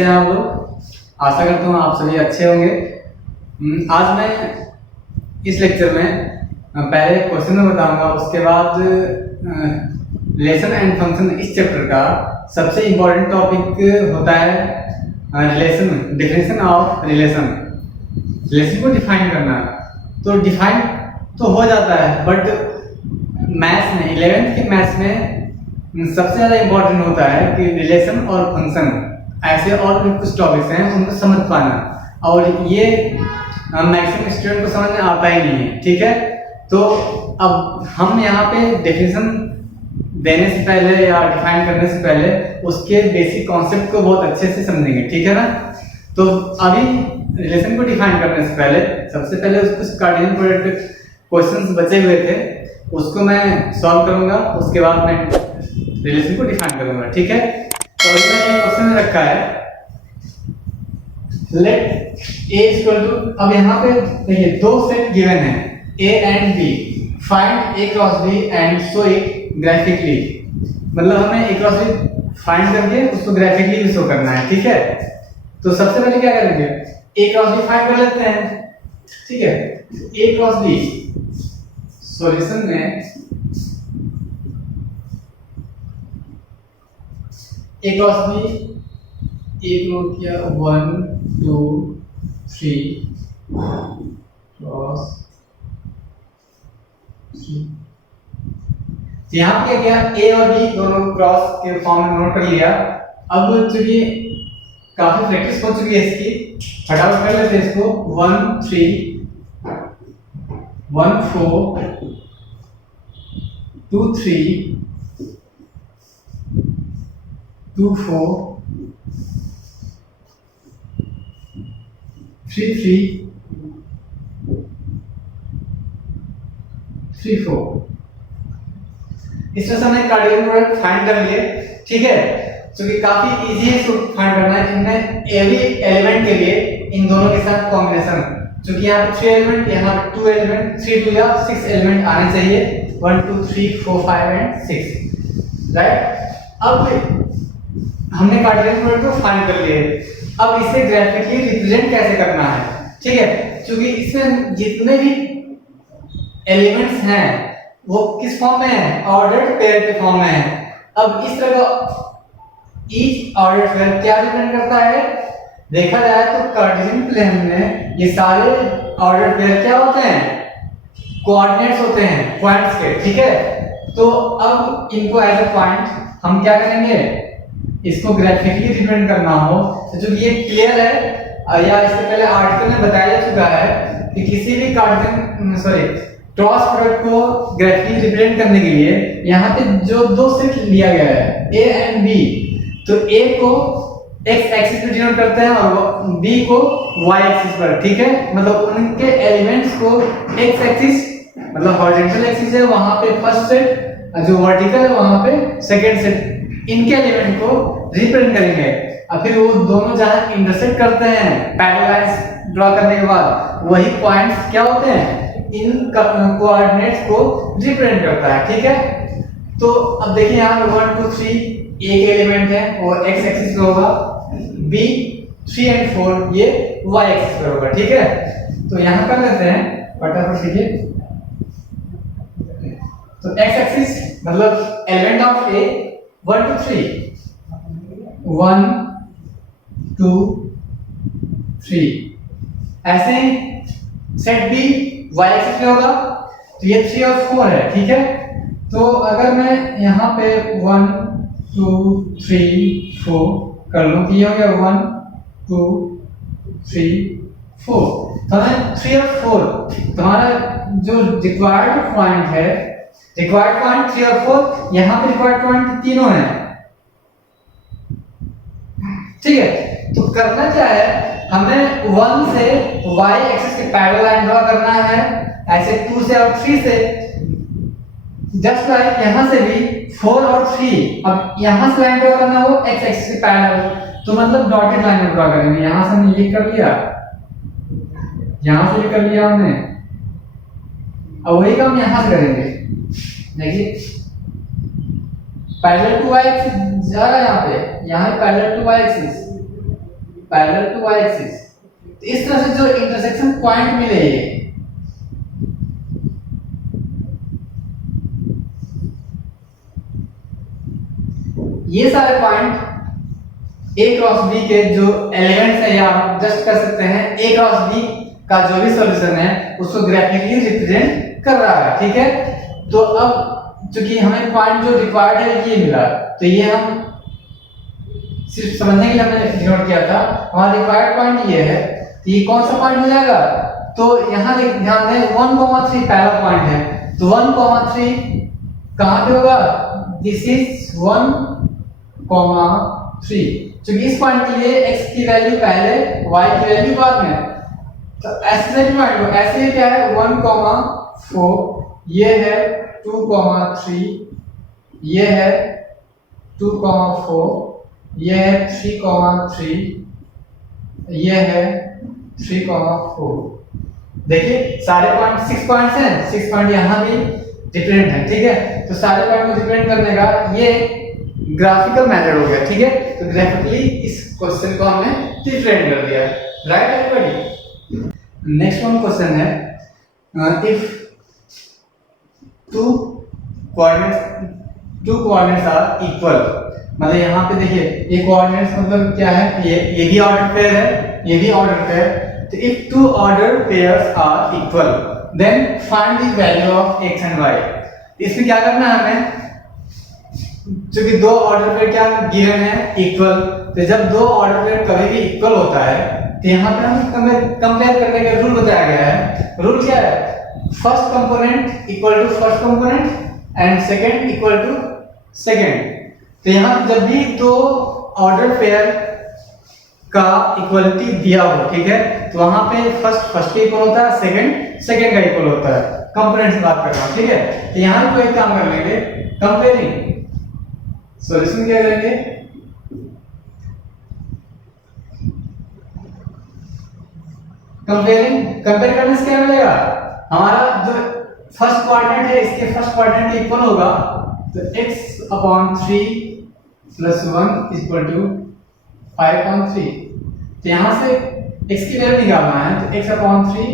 कैसे हैं आप लोग? आशा करता हूँ आप सभी अच्छे होंगे। आज मैं इस लेक्चर में पहले क्वेश्चन में बताऊंगा, उसके बाद रिलेशन एंड फंक्शन। इस चैप्टर का सबसे इम्पोर्टेंट टॉपिक होता है relation, definition of relation. Relation को डिफाइन करना, तो डिफाइन तो हो जाता है, बट मैथ्स में 11th के मैथ्स में सबसे ज़्यादा इम्पोर्टेंट होता है कि रिलेशन और फंक्शन, ऐसे और भी कुछ टॉपिक्स हैं उनको समझ पाना, और ये मैक्सिमम स्टूडेंट को समझ में आता ही नहीं है। ठीक है, तो अब हम यहाँ पे डेफिनेशन देने से पहले या डिफाइन करने से पहले उसके बेसिक कॉन्सेप्ट को बहुत अच्छे से समझेंगे। ठीक है ना? तो अभी रिलेशन को डिफाइन करने से पहले सबसे पहले कुछ कार्टेशियन प्रोडक्ट क्वेश्चंस बचे हुए थे, उसको मैं सॉल्व करूंगा, उसके बाद मैं रिलेशन को डिफाइन करूंगा। ठीक है, तो इसमें क्वेश्चन रखा है लेट a इक्वल टू, अब यहाँ पे देखिए दो सेट गिवन है a and b, find a cross b and show it graphically. मतलब हमें a क्रॉस b फाइंड करके उसको ग्राफिकली भी शो करना है। ठीक है, तो सबसे पहले क्या करेंगे, a क्रॉस b फाइंड कर लेते हैं। ठीक है, a क्रॉस b सॉल्यूशन में a क्रॉस b एक नोट किया 1 2 3 क्रॉस 3। यहाँ पे क्या किया, a और b दोनों क्रॉस के फॉर्म में नोट कर लिया। अब चूंकि काफी प्रैक्टिस हो चुकी है इसकी, फटाफट कर लेते हैं इसको। 1 3 1 4 2 3 2 4 3 3 3 4। इसमें हमने कार्टेशियन प्रोडक्ट फाइंड कर लिए। ठीक है, क्योंकि काफी इजी है इसको फाइंड करना है। इनमें एवरी एलिमेंट के लिए इन दोनों के साथ कॉम्बिनेशन, क्योंकि यहाँ पे 3 एलिमेंट, यहाँ पे 2 एलिमेंट, 3 2 या 6 एलिमेंट आने चाहिए। 1 2 3 4 5 एंड 6, राइट। अब हमने कार्टेशियन प्रोडक्ट को फाइंड कर लिए, अब इसे ग्राफिकली रिप्रेजेंट कैसे करना है। ठीक है, क्योंकि इसमें जितने भी एलिमेंट्स हैं वो किस फॉर्म में है, ऑर्डर्ड पेयर के फॉर्म में है। अब इस तरह का ईच ऑर्डर्ड पेयर क्या रिप्रेजेंट करता है, देखा जाए तो कार्टेशियन प्लेन में ये सारे ऑर्डर्ड पेयर क्या होते हैं, कोऑर्डिनेट्स होते हैं पॉइंट्स के। ठीक है, तो अब इनको एज अ पॉइंट हम क्या करेंगे, इसको ग्राफिकली रिप्रेजेंट करना हो तो जो ये क्लियर है, या इससे पहले आर्टिकल में बताया जा चुका है कि किसी भी कार्टेशियन क्रॉस प्रोडक्ट को ग्राफिकली रिप्रेजेंट करने के लिए यहाँ पे जो दो सेट लिया गया है a एंड b, तो a को x एक्सिस पे डिनोट करते हैं और b को y एक्सिस पर। ठीक है, मतलब उनके एलिमेंट्स को x एक्सिस मतलब हॉरिजॉन्टल एक्सिस है वहां पे फर्स्ट सेट, जो वर्टिकल है वहां पे सेकंड सेट, इनके एलिमेंट को रिप्रेजेंट करेंगे। और फिर वो दोनों जहां इंटरसेक्ट करते हैं पैरेलल लाइंस ड्रॉ करने के बाद, वही पॉइंट्स क्या होते हैं, इन कोऑर्डिनेट्स को रिप्रेजेंट करता है। ठीक है, तो अब देखिए यहाँ 1 2 3 एक एलिमेंट है और x एक्सिस पे होगा, b 3 एंड 4 ये y एक्सिस पे होगा। ठीक है, तो यहाँ कर लेते हैं फटाफट सीखिए। तो x एक्सिस मतलब एलिमेंट ऑफ a 1 2 3 1 2 3, ऐसे सेट b y एक्सिस पे होगा, तो ये 3 और 4 है। ठीक है, तो अगर मैं यहाँ पे 1 2 3 4 कर लूँ तो ये हो गया 1 2 3 4, तो हमें 3 और 4 तुम्हारा जो रिक्वायर्ड पॉइंट है, रिक्वायर्ड पॉइंट 3 और 4, यहाँ पे रिक्वायर्ड पॉइंट तीनों हैं। ठीक है, तो करना क्या है, हमें 1 से y एक्सिस के पैरेलल लाइन ड्रॉ करना है, ऐसे 2 से और 3 से, जस्ट लाइक यहाँ से भी 4 और 3। अब यहाँ से लाइन ड्रॉ करना हो x एक्सिस के पैरेलल, तो मतलब डॉटेड लाइन ड्रॉ करेंगे। यहाँ से हमने ये कर लिया, यहाँ से भी कर लिया हमने, अब वही काम यहाँ से करेंगे। देखिए पैरेलल टू y एक्सिस जा रहा है यहाँ पे, यहाँ parallel to y axis, parallel to y axis. तो इस तरह से जो इंटरसेक्शन पॉइंट मिले ये सारे पॉइंट a क्रॉस b के जो एलिमेंट्स है, या आप जस्ट कर सकते हैं a क्रॉस b का जो भी सॉल्यूशन है उसको ग्राफिकली रिप्रेजेंट कर रहा है। ठीक है, तो अब चूंकि हमें पॉइंट जो रिक्वायर्ड है ये मिला, तो ये हम सिर्फ समझने के लिए हमने डिनोट किया था। हमारा रिक्वायर्ड पॉइंट ये है, तो ये कौन सा पॉइंट हो जाएगा? तो यहाँ ध्यान दें 1,3 पहला पॉइंट है, तो 1,3 कहाँ पे होगा? This is 1,3। चूंकि इस पॉइंट के लिए x की वैल्यू पहले, y की वैल्यू बाद में, तो ऐसे पॉइंट को ऐसे क्या है 1,4, ये है 2,3, ये है 2,4, ये है 3,3, ये है 3,4। देखिए सारे पॉइंट 6 पॉइंट्स हैं, 6 पॉइंट यहाँ भी डिफरेंट है। ठीक है, तो सारे पॉइंट को डिफरेंट करने का ये ग्राफिकल मेथड हो गया। ठीक है, तो ग्राफिकली इस क्वेश्चन को हमने डिफरेंट कर दिया। Right everybody? Next one question है, if two coordinates are equal, मतलब यहाँ पे देखिए ये कोऑर्डिनेट्स मतलब क्या है, ये भी ऑर्डर पेयर है, ये भी ऑर्डर पेयर। तो if two order pairs are equal then find the value of x and y। इसमें क्या करना है हमें, क्योंकि दो ऑर्डर पेयर क्या गिवन है, इक्वल। तो जब दो ऑर्डर पेयर कभी भी इक्वल होता है तो यहाँ पे हमें कंपेयर करने का रूल बताया गया है। रूल क्या है? First component equal to first component and second equal to second. तो यहाँ जब भी दो ऑर्डर पेयर का इक्वलिटी दिया हो, ठीक है, तो वहां पे फर्स्ट का इक्वल होता है, सेकंड का इक्वल होता है। कंपोनेंट से बात कर रहा हूं, ठीक है। तो यहाँ पे एक काम कर लेंगे, कंपेयरिंग। सॉल्यूशन क्या करेंगे? कंपेयर करने से क्या मिलेगा? हमारा जो फर्स्ट क्वाड्रेंट है इसके फर्स्ट क्वाड्रेंट के इक्वल होगा, तो x/3 + 1 = 5/3। तो यहां से x की वैल्यू निकालना है, तो x/3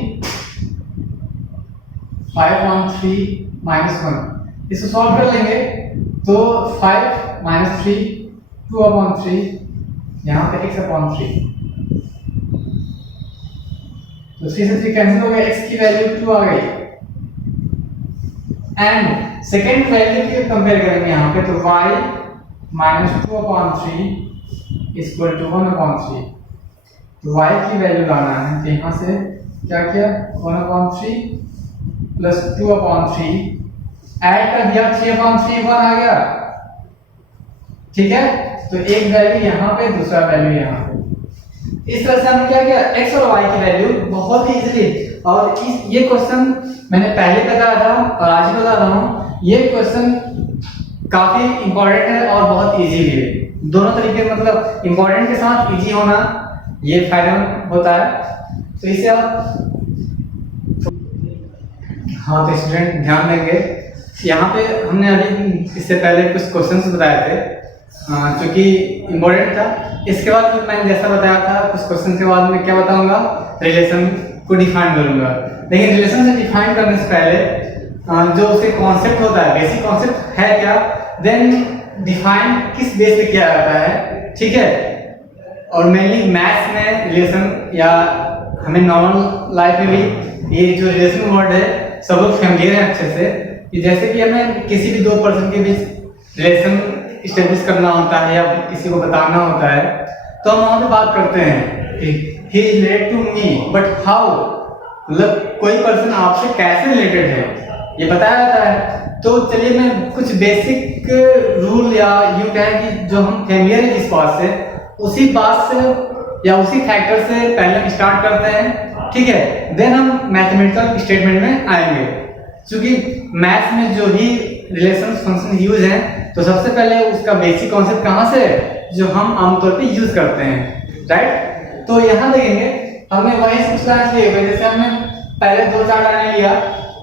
5/3 - 1, इसको सॉल्व कर लेंगे तो 5 - 3 2/3, यहां पे x/3, तो 3 से 3 कैंसिल हो गया, x की वैल्यू 2 आ गई। एंड सेकंड वैल्यू की कंपेयर करेंगे यहाँ पे, तो y - 2/3 = 1/3। तो y की वैल्यू लाना है, तो यहाँ से क्या किया, 1/3 + 2/3 ऐड कर दिया, 3/3 1 आ गया। ठीक है, तो एक वैल्यू यहाँ पे, दूसरा वैल्यू यहाँ पे। इस तरह से हमने क्या किया, x और y की वैल्यू बहुत ही इजीली। और ये क्वेश्चन मैंने पहले बताया था और आज भी बता रहा हूँ, ये क्वेश्चन काफी इंपॉर्टेंट है और बहुत इजी भी है। दोनों तरीके, मतलब इंपॉर्टेंट के साथ इजी होना ये फायदा होता है। तो इसे आप हाँ, तो स्टूडेंट ध्यान देंगे, यहाँ पे हमने अभी इससे पहले कुछ क्वेश्चंस बताए थे जो कि इम्पोर्टेंट था। इसके बाद मैंने जैसा बताया था, कुछ क्वेश्चन के बाद मैं क्या बताऊंगा, रिलेशन को डिफाइन करूंगा। लेकिन रिलेशन से डिफाइन करने से पहले जो उसके कॉन्सेप्ट होता है, बेसिक कॉन्सेप्ट है क्या, देन डिफाइन किस बेस पे किया जाता है। ठीक है, और मेनली मैथ्स में रिलेशन, या हमें नॉर्मल लाइफ में भी ये जो रिलेशन वर्ड है सब लोग फैमिलियर हैं अच्छे से, कि जैसे कि हमें किसी भी दो पर्सन के बीच रिलेशन स्टेब्लिश करना होता है या किसी को बताना होता है, तो हम वहां पे बात करते हैं कि he is related to me, but how, मतलब कोई पर्सन आपसे कैसे रिलेटेड है ये बताया जाता है। तो चलिए मैं कुछ बेसिक रूल या यूं कहें कि जो हम फैमिलियर हैं जिस बात से, उसी बात से या उसी फैक्टर से पहले हम स्टार्ट करते हैं। ठीक है, देन हम मैथमेटिकल स्टेटमेंट में आएंगे। क्योंकि मैथ्स में जो भी रिलेशन फंक्शन यूज हैं, तो सबसे पहले उसका बेसिक कॉन्सेप्ट कहाँ से है, जो हम आमतौर पे यूज करते हैं। राइट, तो यहाँ देखेंगे हमने वही कुछ लाइन लिए हुए, जैसे हमने पहले 2-4 लाइन लिया।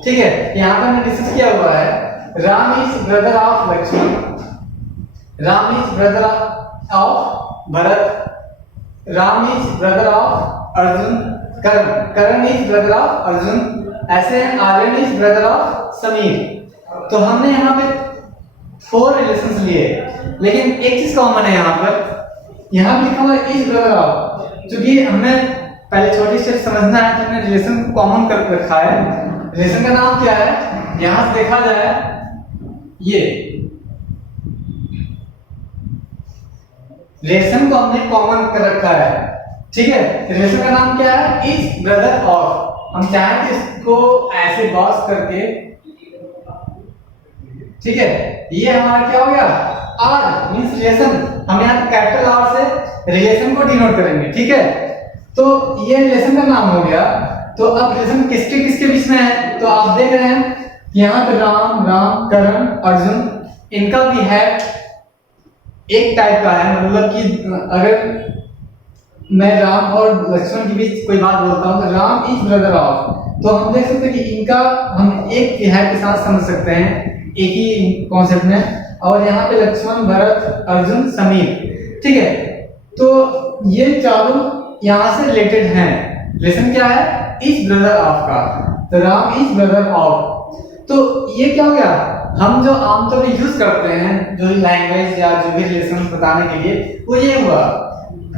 ठीक है, यहाँ पर हमने डिस्कस किया हुआ है, Ram is brother of Lakshman, Ram is brother of Bharat, Ram is brother of Arjun, Karan is brother of Arjun, ऐसे Aryan is brother of Sameer. तो हमने यहाँ पे 4 रिलेशंस लिए, लेकिन एक चीज कॉमन है यहाँ पर, यहाँ पे लिखा हुआ है इज ब्रदर ऑफ। क्योंकि हमें पहले छोटी स्टेप समझना है तो हमने रिलेशन को कॉमन कर रखा है। रिलेशन का नाम क्या है, यहां से देखा जाए ये रिलेशन को हमने कॉमन कर रखा है, ठीक है। रिलेशन का नाम क्या है, इज ब्रदर ऑफ। हम चाहें कि इसको ऐसे बॉस करके, ठीक है, ये हमारा क्या हो गया, आर मींस रिलेशन। हम यहाँ कैपिटल आर से रिलेशन को डिनोट करेंगे, ठीक है। तो ये रिलेशन का नाम हो गया। तो अब रिलेशन किसके किसके बीच में है, तो आप देख रहे हैं यहाँ पे राम, करण, अर्जुन, इनका भी है एक टाइप का है। मतलब कि अगर मैं राम और लक्ष्मण के बीच कोई बात बोलता हूँ तो राम इज ब्रदर ऑफ, तो हम देख सकते हैं कि इनका हम एक तिहाई के साथ समझ सकते हैं एक ही कॉन्सेप्ट में। और यहाँ पे लक्ष्मण, भरत, अर्जुन, समीर, ठीक है। तो ये चारों यहाँ से रिलेटेड हैं। रिलेशन क्या है, इज ब्रदर ऑफ का, तो राम इज ब्रदर ऑफ। तो ये क्या हो गया, हम जो आमतौर पर यूज करते हैं जो लैंग्वेज या जो भी रिलेशन बताने के लिए, वो ये हुआ।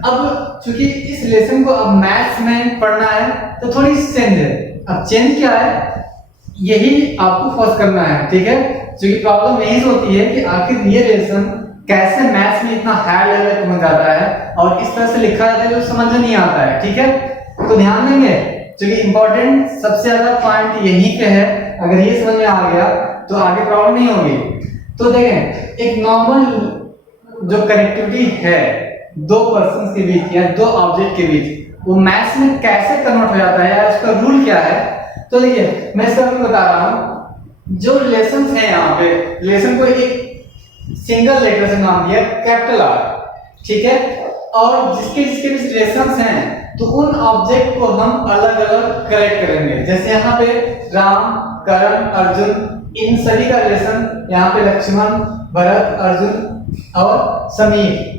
अब चूंकि इस रिलेशन को अब मैथ्स में पढ़ना है तो थोड़ी चेंज है। अब चेंज क्या है, यही आपको फोकस करना है, ठीक है। क्योंकि प्रॉब्लम यही होती है कि आखिर ये रिलेशन कैसे मैथ्स में इतना हाई लेवल पे पहुंच जाता है और इस तरह से लिखा जाता है जो समझ में नहीं आता है, ठीक है। तो ध्यान देंगे, क्योंकि इंपॉर्टेंट सबसे ज्यादा पॉइंट यहीं पे है। अगर ये समझ में आ गया तो आगे प्रॉब्लम नहीं होगी। तो देखें, एक नॉर्मल जो कनेक्टिविटी है दो पर्सन्स के बीच या दो ऑब्जेक्ट के बीच, वो मैथ्स में कैसे कन्वर्ट हो जाता है या उसका रूल क्या है। तो देखिए मैं इसका रूल बता रहा हूँ। जो रिलेशंस है यहाँ पे, रिलेशन को एक सिंगल लेटर से नाम दिया कैपिटल आर, ठीक है। और जिसके जिसके बीच रिलेशंस हैं तो उन ऑब्जेक्ट को हम अलग अलग कलेक्ट करेंगे। जैसे यहाँ पे राम, करण, अर्जुन, इन सभी का रिलेशन यहाँ पे लक्ष्मण, भरत, अर्जुन और समीर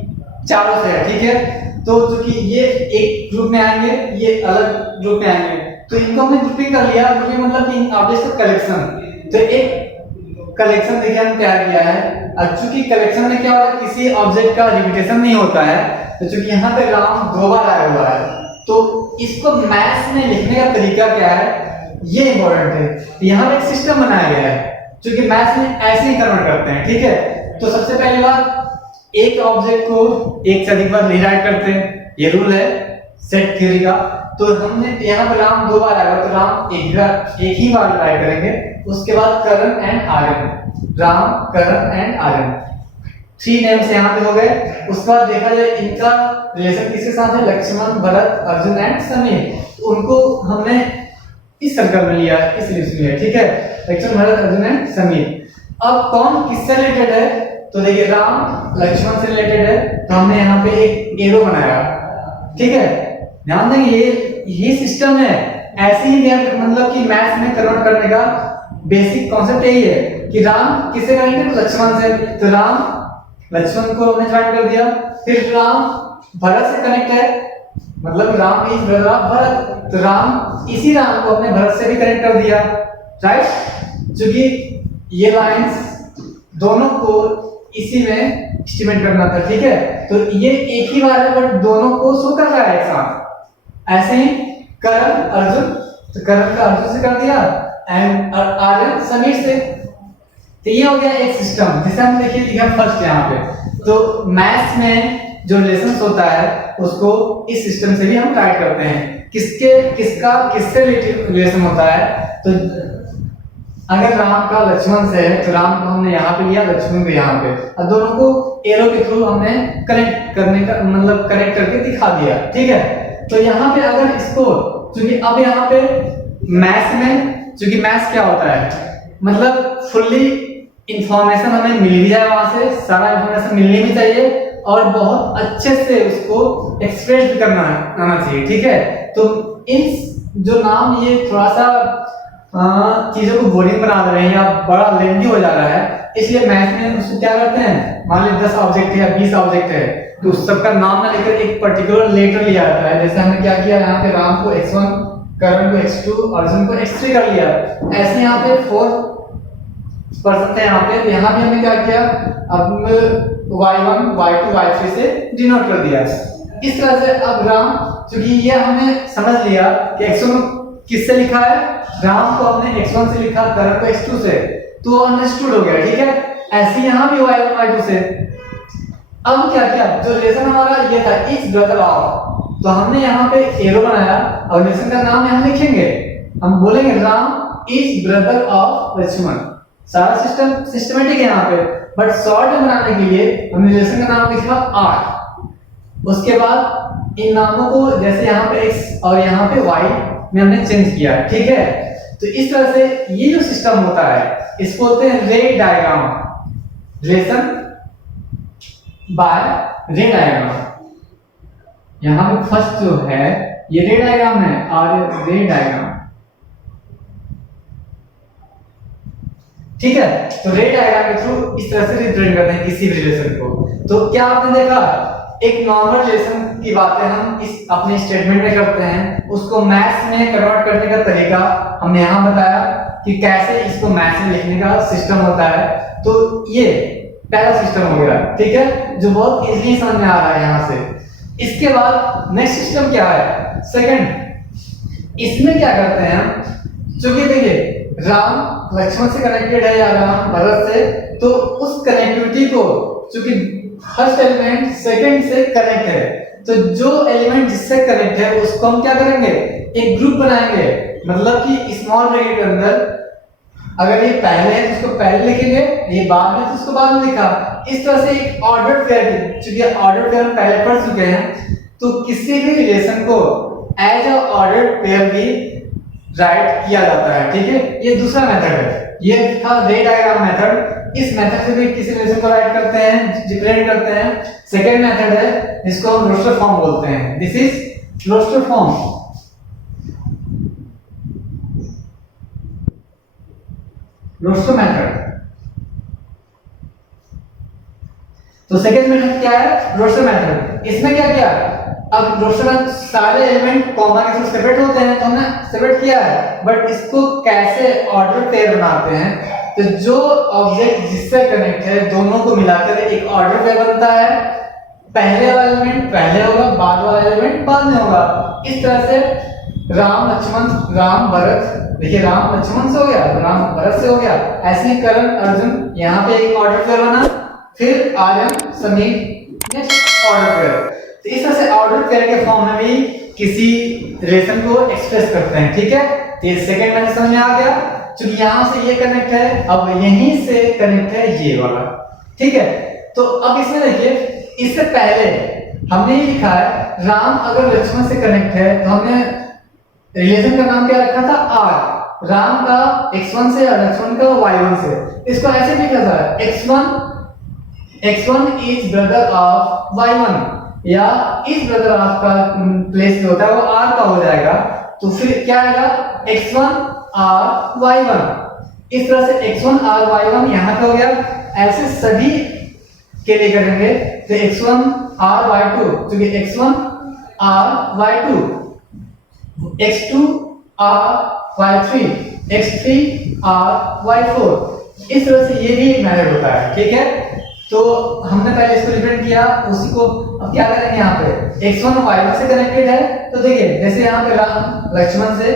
चारों से है, ठीक है। तो चूंकि ये एक ग्रुप में आएंगे, ये अलग ग्रुप में आएंगे, तो इनको हमने ग्रुपिंग कर लिया। ग्रुपिंग मतलब कि इन ऑब्जेक्ट्स का कलेक्शन। तो एक कलेक्शन देखिए हमने तैयार किया है। अब चूंकि कलेक्शन में क्या होता है, किसी ऑब्जेक्ट का रिपीटेशन नहीं होता है, तो चूंकि यहाँ पे राम 2 बार आया हुआ है, तो इसको मैथ्स में लिखने का तरीका क्या है, ये इंपॉर्टेंट है। तो यहाँ पे एक सिस्टम बनाया गया है, क्योंकि मैथ्स में ऐसे ही कन्वर्ट करते हैं, ठीक है। तो सबसे पहली बात, एक ऑब्जेक्ट को एक से अधिक बार रीराइट करते हैं, ये रूल है सेट थ्योरी का। तो हमने यहाँ पे राम 2 बार आया, तो राम एक ही बार राइट करेंगे। उसके बाद Karan and Aryan, Ram, Karan and Aryan, 3 names यहाँ पे हो गए। उसके बाद देखा जाए इनका रिलेशन किसके साथ है, लक्ष्मण, भरत, अर्जुन एंड समीर। उनको हमने इस सर्कल में लिया, इस लिस्ट में लिया, ठीक है। लक्ष्मण, भरत, अर्जुन एंड समीर। अब कौन किससे रिलेटेड है, तो देखिए राम लक्ष्मण से रिलेटेड है, तो हमने यहाँ पे एक एरो बनाया, ठीक है। ध्यान देंगे ये सिस्टम है, ऐसे ही मतलब कि मैथ्स में कन्वर्ट करने का बेसिक कॉन्सेप्ट यही है कि राम किससे करेंगे, तो लक्ष्मण से। तो राम लक्ष्मण को हमने ज्वाइन कर दिया। फिर राम भरत से कनेक्ट है, मतलब Ram is brother of Bharat, तो राम इसी राम को हमने भरत से भी कनेक्ट कर दिया, राइट। क्योंकि ये लाइंस दोनों को इसी में एस्टिमेट करना था, ठीक है। तो ये एक ही बार है बट दोनों को शो कर रहा है एक साथ। ऐसे ही करण अर्जुन, तो करण का अर्जुन से कर दिया एंड आर्यन समीर से। तो ये हो गया एक सिस्टम जिसे हम देखिए लिखा फर्स्ट यहाँ पे। तो मैथ्स में जो रिलेशंस होता है उसको इस सिस्टम से भी हम राइट करते हैं। किससे रिलेशन होता है, तो अगर राम का लक्ष्मण से है तो राम को हमने यहाँ पे लिया, लक्ष्मण को यहाँ पे, और दोनों को एरो के थ्रू हमने कनेक्ट करने का मतलब कनेक्ट करके दिखा दिया, ठीक है। तो यहाँ पे अगर इसको, क्योंकि अब यहाँ पे मैथ्स में, क्योंकि मैथ्स क्या होता है, मतलब फुल्ली इंफॉर्मेशन हमें मिल भी जाए, वहां से सारा इंफॉर्मेशन मिलनी भी चाहिए और बहुत अच्छे से उसको एक्सप्रेस भी करना आना चाहिए, ठीक है। तो इन जो नाम ये थोड़ा सा चीजों को बोरिंग बना रहे हैं या बड़ा लेंथी हो जा रहा है, इसलिए मैथ में उसको क्या करते हैं, मान लीजिए 10 ऑब्जेक्ट है या 20 ऑब्जेक्ट है तो सबका नाम ना लेकर एक पर्टिकुलर लेटर लिया जाता है। जैसे हमने क्या किया, यहाँ पे राम को x1, करण को x2, अर्जुन को x3 कर लिया। ऐसे यहाँ पे 4 पर्सन थे यहाँ पे, तो यहाँ भी हमने क्या किया, अब y1 y2 y3 से डिनोट कर दिया। इस तरह से अब राम, क्योंकि ये हमने समझ लिया कि x1 किससे लिखा है, राम को हमने x1 से लिखा, करण को x2 से, तो अंडरस्टूड हो गया, ठीक है। ऐसे यहाँ भी y1 y2 से। अब क्या किया, जो रिलेशन हमारा ये था इज ब्रदर ऑफ, तो हमने यहाँ पे एरो बनाया और रिलेशन का नाम यहाँ लिखेंगे, हम बोलेंगे Ram is brother of Lakshman. सारा सिस्टम सिस्टमेटिक है यहाँ पे, बट शॉर्ट बनाने के लिए हमने रिलेशन का नाम लिखा आर। उसके बाद इन नामों को जैसे यहाँ पे x और यहाँ पे y में हमने चेंज किया, ठीक है। तो इस तरह से ये जो सिस्टम होता है इसको बोलते हैं रे डायग्राम, रिलेशन बाय रे डायग्राम। यहाँ पे फर्स्ट जो है ये रे डायग्राम है और रे डायग्राम, ठीक है। तो रे डायग्राम के थ्रू इस तरह से रिप्रेजेंट करते हैं किसी भी रिलेशन को। तो क्या आपने देखा, एक नॉर्मल रिलेशन की बातें हम इस अपने स्टेटमेंट में करते हैं, उसको मैथ्स में कन्वर्ट करने का तरीका हमने यहाँ बताया कि कैसे इसको मैथ्स में लिखने का सिस्टम होता है। तो ये पहला सिस्टम हो गया, ठीक है, जो बहुत इजीली समझ में आ रहा है यहाँ से। इसके बाद नेक्स्ट सिस्टम क्या है, सेकंड। इसमें क्या करते हैं हम, क्योंकि देखिए राम लक्ष्मण से कनेक्टेड है या राम भरत से, तो उस कनेक्टिविटी को, क्योंकि फर्स्ट एलिमेंट सेकंड से कनेक्ट है, तो जो एलिमेंट जिससे कनेक्ट है उसको हम क्या करेंगे, एक ग्रुप बनाएंगे। मतलब कि स्मॉल ब्रैकेट के अंदर अगर ये पहले है तो उसको पहले लिखेंगे, ये बाद में तो उसको बाद में लिखा। इस तरह से एक ऑर्डर पेयर, क्योंकि ऑर्डर पेयर हम पहले पढ़ चुके हैं, तो किसी भी रिलेशन को एज अ ऑर्डर पेयर भी राइट किया जाता है, ठीक है। ये दूसरा मेथड है, ये था रे डायग्राम मेथड। इस मेथड से भी किसी रिलेशन को राइट करते हैं, रिप्रेजेंट करते हैं। सेकंड मेथड है जिसको हम रोस्टर फॉर्म बोलते हैं, this is roster form. Roster method. तो सेकंड मेथड क्या है, रोस्टर मेथड। इसमें क्या किया, अब रोस्टर में सारे एलिमेंट कॉमा के थ्रू सेपरेट होते हैं, तो हमने सेपरेट किया है, बट इसको कैसे ऑर्डर पेयर बनाते हैं, तो जो ऑब्जेक्ट जिससे कनेक्ट है दोनों को मिलाकर एक ऑर्डर पेयर बनता है। पहले वाला एलिमेंट पहले होगा, बाद वाला एलिमेंट बाद में होगा। इस तरह से राम लक्ष्मण, राम भरत, देखिए राम लक्ष्मण से हो गया, राम भरत से हो गया। ऐसे ही करण अर्जुन, यहाँ पे एक ऑर्डर पेयर बना, फिर Aryan Samir, next order pair. तो इस तरह से ऑर्डर पेयर के फॉर्म में भी किसी रिलेशन को एक्सप्रेस करते हैं, ठीक है। तो ये सेकंड मैंने समझ में आ गया, क्योंकि यहाँ से ये कनेक्ट है, अब यहीं से कनेक्ट है ये वाला, ठीक है। तो अब इसमें देखिए, इससे पहले हमने ये लिखा है राम अगर लक्ष्मण से कनेक्ट है, तो हमने रिलेशन का नाम क्या रखा था, आर। राम का x1 से और लक्ष्मण का y1 से। इसको ऐसे लिखा था x1 is brother of y1, या इस ब्रदर ऑफ का प्लेस जो होता है वो r का हो जाएगा, तो फिर क्या आएगा, x1 r y1। इस तरह से x1 r y1 यहाँ का हो गया। ऐसे सभी के लिए करेंगे, तो x1 r y2, क्योंकि x1 r y2, x2 r y3, x3 r y4। इस तरह से ये भी एक मेथड होता है, ठीक है। तो हमने पहले इसको रिप्रेजेंट किया, उसी को अब क्या करेंगे, यहाँ पे x1 y1 से कनेक्टेड है, तो देखिए जैसे यहाँ पे राम लक्ष्मण से,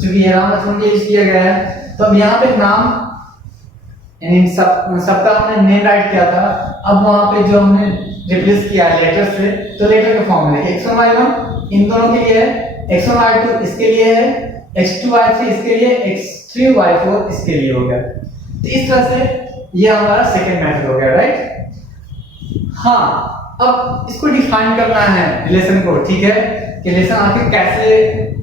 क्योंकि ये राम लक्ष्मण के यूज किया गया है, तो अब यहाँ पे नाम यानी सबका हमने नेम राइट किया था। अब वहाँ पे जो हमने रिप्लेस किया लेटर से, तो लेटर के फॉर्म में x1 y1 इन दोनों के लिए है, x1 y2 इसके लिए है, x2 y3 इसके लिए, x3 y4 इसके लिए हो गया। तो इस तरह से ये हमारा सेकंड मेथड हो गया, राइट। हाँ, अब इसको डिफाइन करना है रिलेशन को, ठीक है, कि रिलेशन आखिर कैसे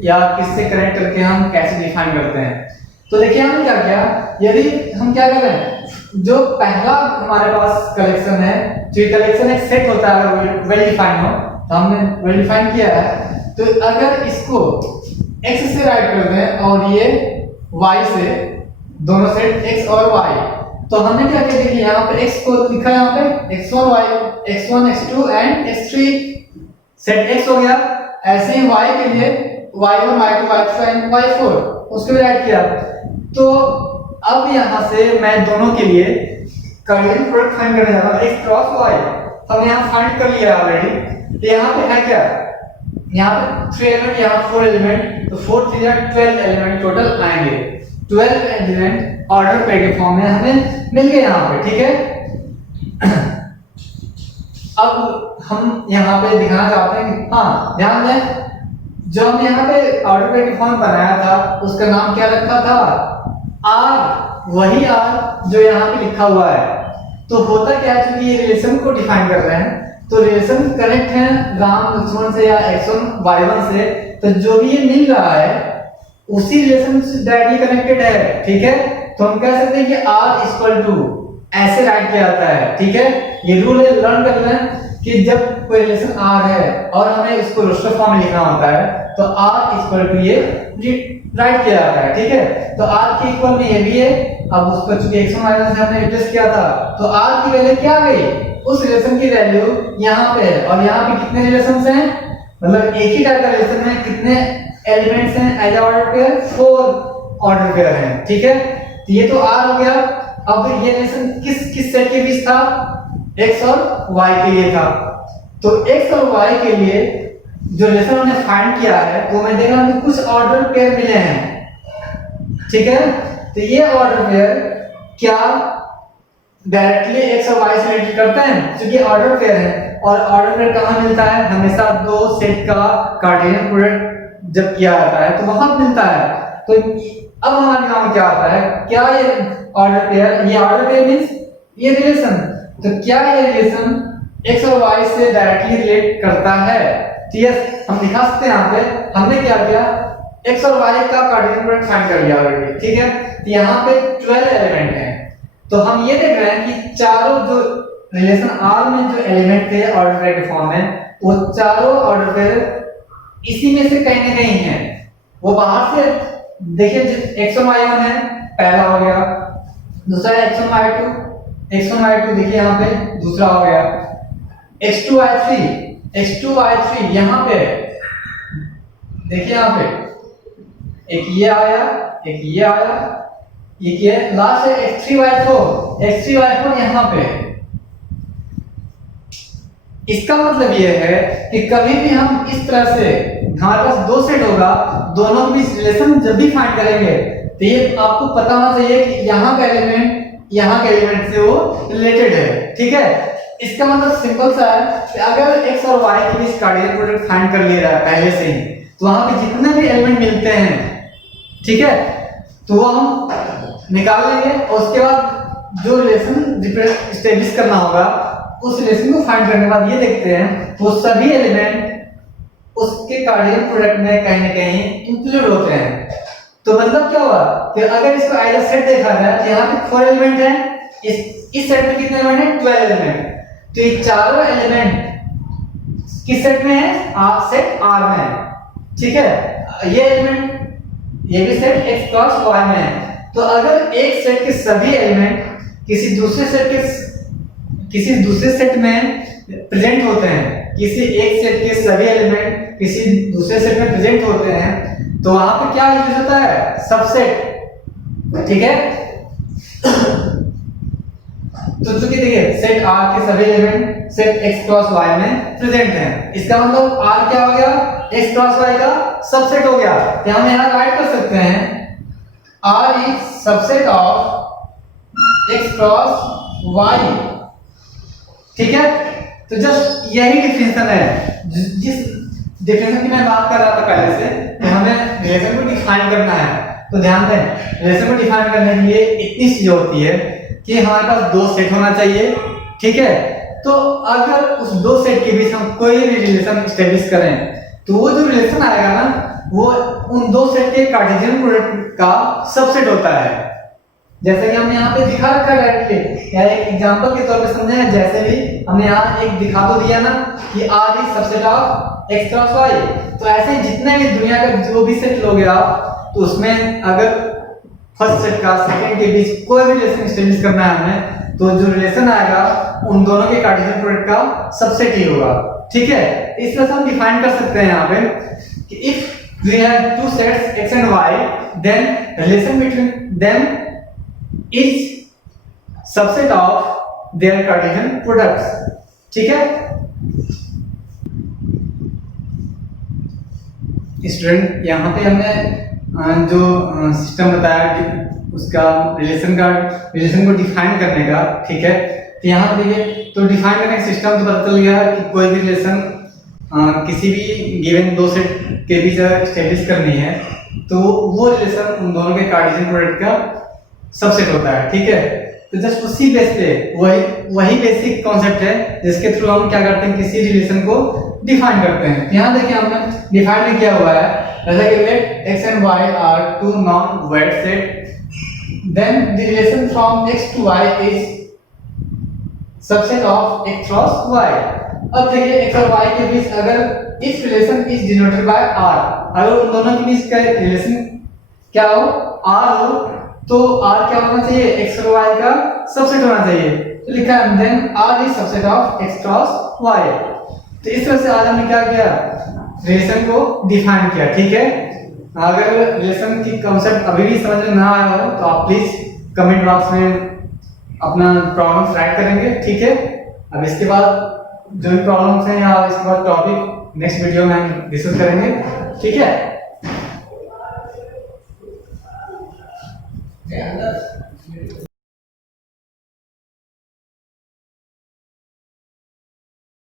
या किससे कनेक्ट करके हम कैसे डिफाइन करते हैं। तो देखिए हमने क्या किया, यदि हम क्या कर रहे हैं, जो पहला हमारे पास कलेक्शन है, जो कलेक्शन एक सेट होता है अगर वेल डिफाइन हो, तो हमने वेल डिफाइन किया है। तो अगर इसको x से राइट कर दें और ये y से, दोनों सेट x और y, तो हमने क्या किया, देखिए यहाँ पे x को लिखा है, यहाँ पे x1 y x1 x2 and x3 set x हो गया। ऐसे ही y के लिए y1 y2 y3 and y4 उसको भी राइट किया। तो अब यहाँ से मैं दोनों के लिए कार्टेशियन प्रोडक्ट फाइंड करने जा रहा हूँ, x क्रॉस y हम यहाँ फाइंड कर लिया ऑलरेडी। तो यहाँ पे है क्या, यहाँ पे 3 एलिमेंट, यहाँ 4 एलिमेंट, तो 4 3 12 एलिमेंट टोटल आएंगे। 12 एलिमेंट ऑर्डर पेयर के फॉर्म में हमें मिल गए यहाँ पे, ठीक है। अब हम यहाँ पे दिखाना चाहते हैं कि हाँ ध्यान दें, जो हम यहाँ पे ऑर्डर पेयर के फॉर्म बनाया था उसका नाम क्या रखा था, आर, वही आर जो यहाँ पे लिखा हुआ है। तो होता क्या है, क्योंकि ये रिलेशन को डिफाइन कर रहे हैं तो रिलेशन कनेक्ट है राम लक्ष्मण से या x1 y1 से, तो जो भी ये मिल रहा है उसी रिलेशन से डायरेक्टली कनेक्टेड है, ठीक है। तो हम कह सकते हैं कि r इक्वल टू ऐसे राइट किया जाता है, ठीक है। ये रूल है, लर्न कर लें कि जब कोई रिलेशन r है और हमें इसको रोस्टर फॉर्म में लिखना होता है तो r इक्वल टू ये राइट किया जाता है, ठीक है। तो r के इक्वल में ये भी है। अब उसको चूंकि x1 y1 से हमने रिप्लेस किया था तो r की वैल्यू क्या आ गई, उस रिलेशन की वैल्यू यहाँ पे है। और यहाँ पे कितने रिलेशंस हैं, मतलब एक ही टाइप का रिलेशन है, कितने एलिमेंट्स हैं as order pair, 4 order pair हैं, ठीक है। तो ये तो r हो गया। अब ये रिलेशन किस सेट के बीच था, x और y के लिए था। तो x और y के लिए जो रिलेशन हमने फाइंड किया है वो मैं देख रहा हूं कुछ ऑर्डर पेयर मिले हैं, ठीक है। तो ये ऑर्डर पेयर क्या डायरेक्टली x और y से रिलेट करते हैं, क्योंकि ऑर्डर पेयर है। और ऑर्डर पेयर कहाँ मिलता है, हमेशा दो सेट का कार्टेशियन प्रोडक्ट जब किया जाता है तो वहां मिलता है। तो अब हमारे दिमाग में क्या आता है, क्या ये ऑर्डर पेयर, ये ऑर्डर पेयर मींस ये रिलेशन, तो क्या ये रिलेशन x और y से डायरेक्टली रिलेट करता है। ठीक है, हम दिखा सकते हैं। यहाँ पे हमने क्या किया, x और y का कार्टेशियन प्रोडक्ट फाइंड कर लिया ऑलरेडी, ठीक है। तो यहाँ पे 12 एलिमेंट हैं, तो हम ये देख रहे हैं कि चारों जो रिलेशन R में जो एलिमेंट थे ऑर्डर पेयर के फॉर्म में, वो चारों ऑर्डर पेयर इसी में से कहीं ना कहीं है। वो बाहर से देखिए x1 y1 है, पहला हो गया, दूसरा x1 y2, x1 y2 देखिए यहाँ पे दूसरा हो गया, x2 y3, x2 y3 यहाँ पे देखिए, यहाँ पे एक ये आया, एक ये आया, एक ये लास्ट है x3 y4 यहाँ पे। इसका मतलब ये है कि कभी भी हम इस तरह से, हमारे पास दो सेट होगा, दोनों के बीच रिलेशन जब भी फाइंड करेंगे तो ये आपको पता होना चाहिए कि यहाँ का एलिमेंट यहाँ के एलिमेंट से वो रिलेटेड है, ठीक है। इसका मतलब सिंपल सा है कि अगर x और y के बीच कार्टेशियन प्रोडक्ट फाइंड कर लिया है पहले से ही, तो वहां पे जितने भी एलिमेंट मिलते हैं, ठीक है, तो वो हम निकाल लेंगे और उसके बाद जो रिलेशन एस्टेब्लिश करना होगा उस रिलेशन को फाइंड करने के बाद ये देखते हैं वो सभी एलिमेंट उसके कार्टेशियन प्रोडक्ट में कहीं ना कहीं इंक्लूड होते हैं। तो मतलब क्या हुआ कि अगर इसको एज अ सेट देखा जाए तो यहाँ पे 4 एलिमेंट हैं, इस सेट में कितने एलिमेंट हैं, 12 एलिमेंट। तो ये चारों एलिमेंट किस सेट में है, सेट R में है, ठीक है। ये एलिमेंट ये भी सेट x क्रॉस y में है। तो अगर एक सेट के सभी एलिमेंट किसी दूसरे सेट में प्रेजेंट होते हैं, किसी एक सेट के सभी एलिमेंट किसी दूसरे सेट में प्रेजेंट होते हैं, तो वहां पे क्या यूज होता है, सबसेट, ठीक है। तो चूंकि देखिए सेट R के सभी element set x cross y में प्रेजेंट हैं, इसका मतलब R क्या हो गया, x क्रॉस y का सबसेट हो गया। तो हम यहाँ राइट कर सकते हैं R is subset of x cross y, ठीक है। तो जस्ट यही डिफिनेशन है, जिस डिफिनेशन की मैं बात कर रहा था पहले से, कि हमें रिलेशन को डिफाइन करना है। तो ध्यान दें, रिलेशन को डिफाइन करने के लिए इतनी चीजें होती है कि हमारे पास दो सेट होना चाहिए, ठीक है। तो अगर उस दो सेट के बीच हम कोई भी रिलेशन एस्टेब्लिश करें तो वो जो रिलेशन आएगा ना, वो उन दो सेट के कार्टेशियन प्रोडक्ट का सबसेट होता है। जैसे कि हमने यहाँ पे दिखा रखा है डायरेक्टली, या एक एग्जांपल के तौर पे समझे हैं, जैसे भी हमने यहाँ एक दिखा तो दिया ना कि R is subset of x cross y। तो ऐसे जितने भी दुनिया का जो भी सेट लोगे आप, तो उसमें अगर फर्स्ट सेट का सेकंड के बीच कोई भी रिलेशन स्टैब्लिश करना है हमें, तो जो रिलेशन आएगा उन दोनों के कार्टेशियन प्रोडक्ट का सबसेट ही होगा। ठीक है, इस तरह से हम डिफाइन कर सकते हैं यहाँ पे कि if we have two sets x and y, then relation between them is subset of their cartesian products. ठीक है स्टूडेंट, यहाँ पे हमने जो सिस्टम बताया कि उसका रिलेशन को डिफाइन करने का। ठीक है, तो यहाँ पे देखिए, तो डिफाइन करने का सिस्टम तो पता चल गया कि कोई भी रिलेशन किसी भी गिवन दो सेट के बीच एस्टेब्लिश करनी है तो वो रिलेशन उन दोनों के कार्टेशियन प्रोडक्ट का सबसेट होता है। ठीक है, तो जस्ट उसी बेस पे वही बेसिक कॉन्सेप्ट है जिसके थ्रू हम क्या करते हैं, किसी रिलेशन को डिफाइन करते हैं। यहाँ देखिए हमने डिफाइन भी किया हुआ है, जैसे कि let x and y are two non-word set, then the relation from x to y is subset of x cross y। अब देखिए x और y के बीच अगर इस relation is denoted by r, अगर उन दोनों के बीच का रिलेशन क्या हो, r हो, तो r क्या होना चाहिए, x और y का सबसेट होना चाहिए। तो लिखा है then r is subset of x cross y। तो इस तरह से आज हमने क्या किया, रिलेशन को डिफाइन किया। ठीक है, अगर रिलेशन की कॉन्सेप्ट अभी भी समझ में ना आया हो तो आप प्लीज कमेंट बॉक्स में अपना प्रॉब्लम्स राइट करेंगे। ठीक है, अब इसके बाद जो भी प्रॉब्लम्स हैं या इसके बाद टॉपिक नेक्स्ट वीडियो में हम डिस्कस करेंगे। ठीक है।